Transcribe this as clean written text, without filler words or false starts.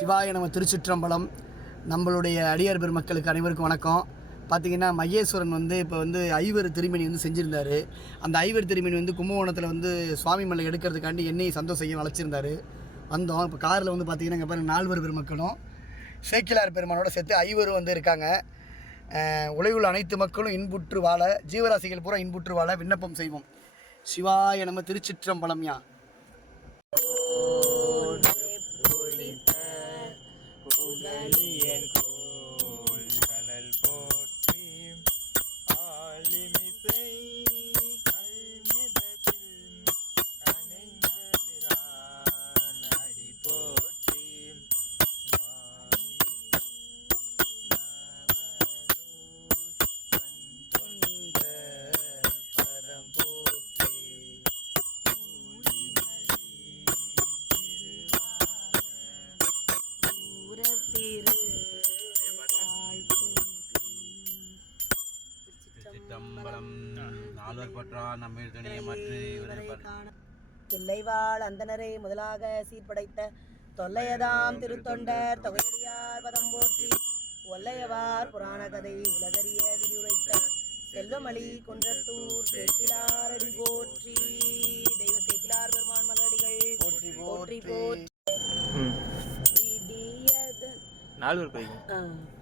சிவாய நம்ம திருச்சிற்றம்பலம். நம்மளுடைய அடியார் பெருமக்களுக்கு அனைவருக்கும் வணக்கம். பார்த்திங்கன்னா மகேஸ்வரன் இப்போ ஐவர் திருமணி செஞ்சுருந்தார். அந்த ஐவர் திருமணி கும்பகோணத்தில் சுவாமி மலை எடுக்கிறதுக்காண்டி என்னையும் சந்தோஷம் வளைச்சிருந்தார். வந்தோம். இப்போ காரில் பார்த்திங்கன்னா இங்கே பாருங்கள், 4 பெருமக்களும் சேக்கிலார் பெருமானோட சேர்த்து ஐவரும் இருக்காங்க. உலகில் அனைத்து மக்களும் இன்புற்று வாழ, ஜீவராசிகள் பூரா இன்புற்று வாழ விண்ணப்பம் செய்வோம். சிவாய நம்ம திருச்சிற்றம்பலம்யா. தில்லைவாழ் அந்தனரை முதலாக சீர்படைத்த தொல்லையதாம் திருத்தொண்டர் தொகையடியார் பதம் போற்றி, ஒல்லையவார் புராண கதை உலகறிய விரிவுரைத்த செல்வமளி குன்றத்தூர் சேக்கிலாரடி போற்றி. தெய்வ சேக்கிலார் பெருமான் மலரடிகள் போற்றி போற்றி போற்றி. 4 பேர்